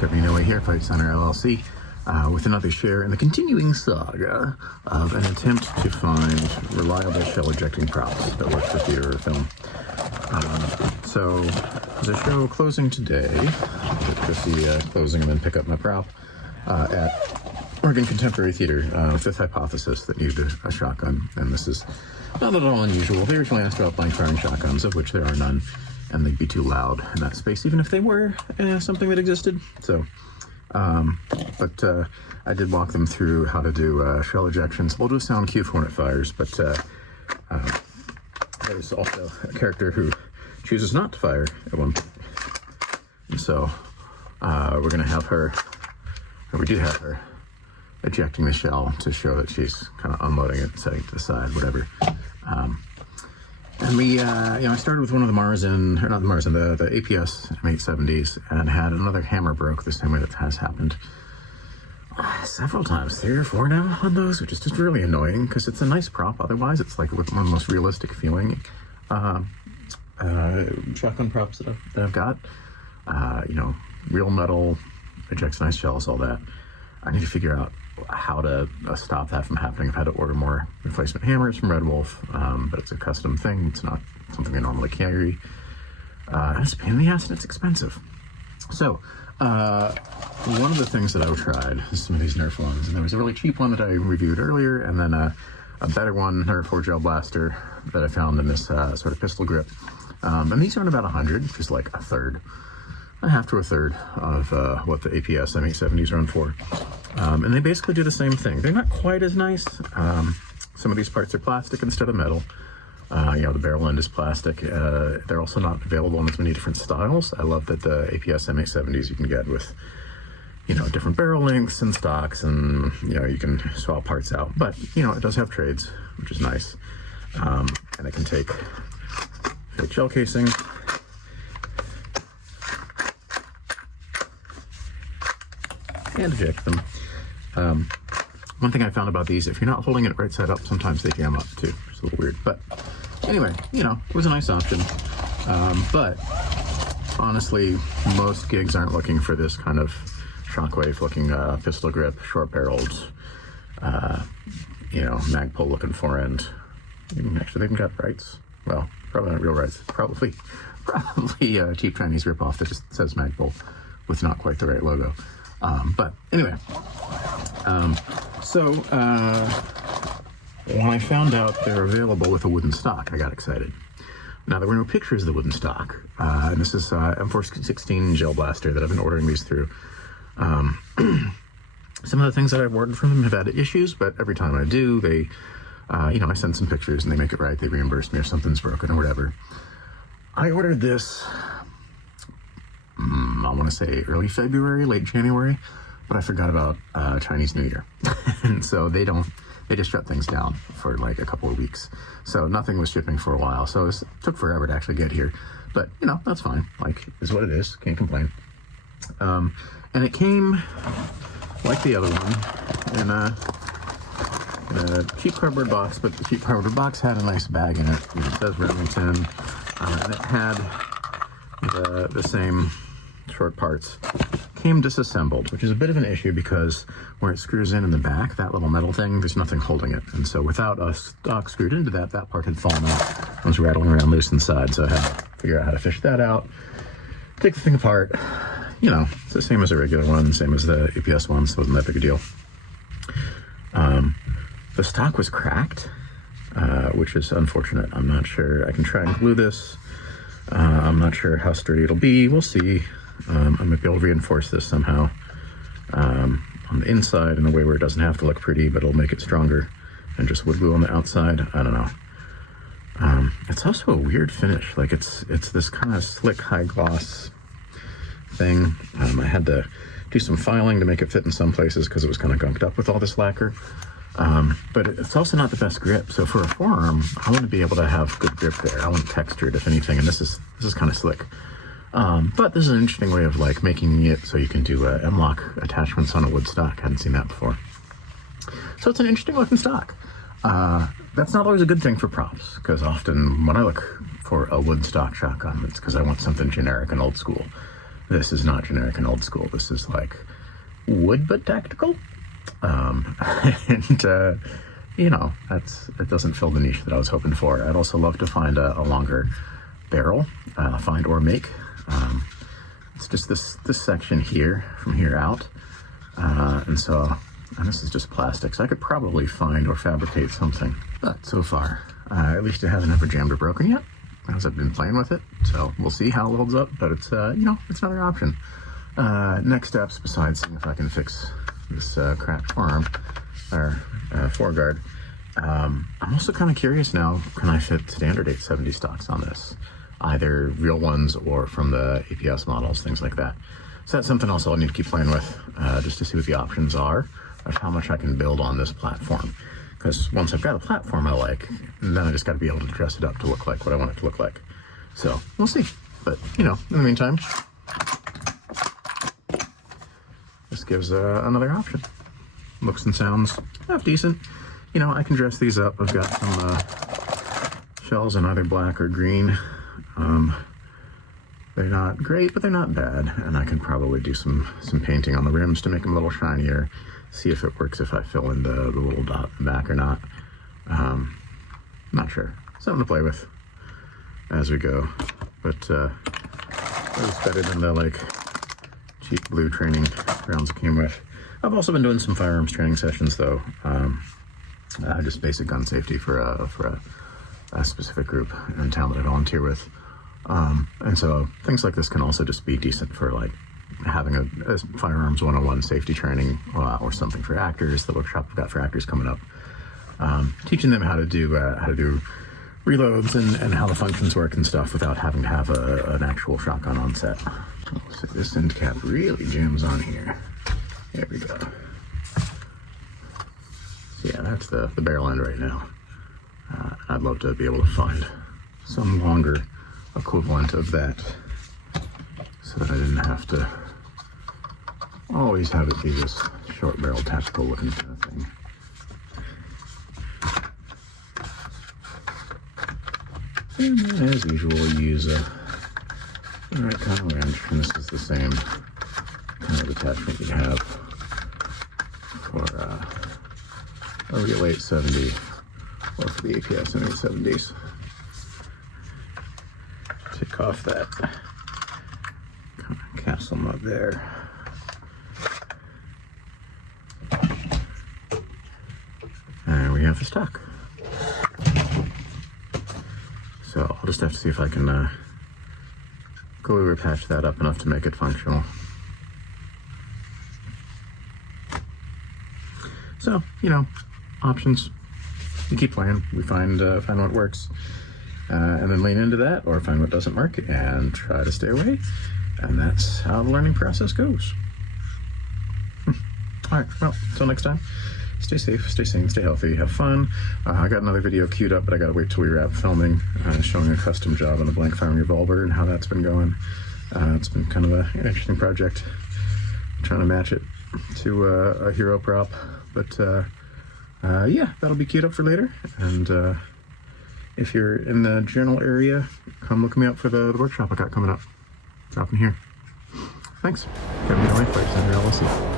Kevin Inouye here, Fight Center LLC, with another share in the continuing saga of an attempt to find reliable shell ejecting props that work for theater or film. So there's a show closing today. I'll go see closing and then pick up my prop at Oregon Contemporary Theater, Fifth Hypothesis, that needed a shotgun, and this is not at all unusual. They originally asked about blank firing shotguns, of which there are none, and they'd be too loud in that space, even if they were something that existed. So, I did walk them through how to do shell ejections. We'll do a sound cue for when it fires, but there's also a character who chooses not to fire at one point. And so we're going to have her, or we do have her, ejecting the shell to show that she's kind of unloading it, setting it to the side, whatever. And we, I started with one of the Marzen, or not the Marzen, the APS M870s, and had another hammer broke the same way that has happened several times, 3 or 4 now on those, which is just really annoying because it's a nice prop. Otherwise, it's like one of the most realistic feeling shotgun props that I've got. Real metal, ejects nice shells, all that. I need to figure out how to stop that from happening. I've had to order more replacement hammers from Red Wolf, but it's a custom thing. It's not something I normally carry. It's a pain in the ass and it's expensive. So, one of the things that I tried is some of these Nerf ones, and there was a really cheap one that I reviewed earlier, and then a better one, Nerf 4 Gel Blaster, that I found in this sort of pistol grip. And these are about 100, which is like a half to a third of what the APS M870s run for. And they basically do the same thing. They're not quite as nice. Some of these parts are plastic instead of metal. The barrel end is plastic. They're also not available in as many different styles. I love that the APS M870s you can get with, different barrel lengths and stocks, and, you can swap parts out. But, it does have trades, which is nice. And it can take fake shell casing, and eject them. One thing I found about these, if you're not holding it right side up, sometimes they jam up too. It's a little weird, but anyway, it was a nice option. But honestly, most gigs aren't looking for this kind of shockwave looking pistol grip, short barreled, mag pull looking forend. Actually, they've got rights. Well, probably not real rights. Probably a cheap Chinese ripoff that just says mag pull with not quite the right logo. But anyway, when I found out they're available with a wooden stock, I got excited. Now, there were no pictures of the wooden stock, and this is M416 Gel Blaster that I've been ordering these through. Some of the things that I've ordered from them have had issues, but every time I do, they, I send some pictures and they make it right. They reimburse me if something's broken or whatever. I ordered this, I want to say early February, late January, but I forgot about Chinese New Year. And so they just shut things down for like a couple of weeks. So nothing was shipping for a while. So it took forever to actually get here, but that's fine. Like, is what it is. Can't complain. And it came like the other one in a cheap cardboard box, but the cheap cardboard box had a nice bag in it. It says Remington, and it had the same short parts. Came disassembled, which is a bit of an issue because where it screws in the back, that little metal thing, there's nothing holding it. And so without a stock screwed into that part had fallen out. I was rattling around loose inside, so I had to figure out how to fish that out, take the thing apart. It's the same as a regular one, same as the APS one, so it wasn't that big a deal. The stock was cracked, which is unfortunate. I'm not sure. I can try and glue this. I'm not sure how sturdy it'll be. We'll see. I might be able to reinforce this somehow on the inside in a way where it doesn't have to look pretty, but it'll make it stronger, and just wood glue on the outside. I don't know. It's also a weird finish. Like it's this kind of slick, high gloss thing. I had to do some filing to make it fit in some places because it was kind of gunked up with all this lacquer. But it's also not the best grip. So for a forearm, I want to be able to have good grip there. I want it textured, if anything, and this is kind of slick. But this is an interesting way of like making it so you can do M-lock attachments on a wood stock. I hadn't seen that before. So it's an interesting looking stock. That's not always a good thing for props, because often when I look for a wood stock shotgun, it's because I want something generic and old school. This is not generic and old school. This is like wood but tactical. And you know, it doesn't fill the niche that I was hoping for. I'd also love to find a longer barrel, find or make. It's just this section here, from here out. And this is just plastic, so I could probably find or fabricate something. But so far, at least it hasn't ever jammed or broken yet, as I've been playing with it. So we'll see how it holds up, but it's, you know, it's another option. Next steps, besides seeing if I can fix this cracked forearm, or foreguard, I'm also kind of curious now, can I fit standard 870 stocks on this? Either real ones or from the APS models, things like that. So that's something else I'll need to keep playing with, just to see what the options are of how much I can build on this platform. Because once I've got a platform I like, then I just got to be able to dress it up to look like what I want it to look like. So we'll see. But, you know, in the meantime, this gives another option. Looks and sounds half decent. You know, I can dress these up. I've got some shells in either black or green. They're not great, but they're not bad. And I can probably do some painting on the rims to make them a little shinier. See if it works if I fill in the little dot in the back or not. Not sure. Something to play with as we go. But it's better than the like cheap blue training rounds it came with. I've also been doing some firearms training sessions though. Just basic gun safety for a specific group in town that I volunteer with. And so things like this can also just be decent for like having a firearms 101 safety training or something for actors. The workshop I've got for actors coming up, teaching them how to do reloads and how the functions work and stuff without having to have an actual shotgun on set. So this end cap really jams on here. There we go. So yeah, that's the barrel end right now. I'd love to be able to find some longer equivalent of that so that I didn't have to always have it be this short barrel tactical looking kind of thing. And then, as usual, use the right kind of wrench, and this is the same kind of attachment you'd have for a real 870 or for the APS in 870s. Take off that kind of castle nut there. And we have the stock. So I'll just have to see if I can glue or patch that up enough to make it functional. So, you know, options. We keep playing. We find what works. And then lean into that, or find what doesn't work and try to stay away. And that's how the learning process goes. All right, well, until next time, stay safe, stay sane, stay healthy, have fun. I got another video queued up, but I gotta wait till we wrap filming, showing a custom job on a blank firing revolver and how that's been going. It's been kind of an interesting project, trying to match it to a hero prop. But yeah, that'll be queued up for later. And if you're in the general area, come look me up for the workshop I got coming up. Drop in here. Thanks. Kevin, my place, and we'll see.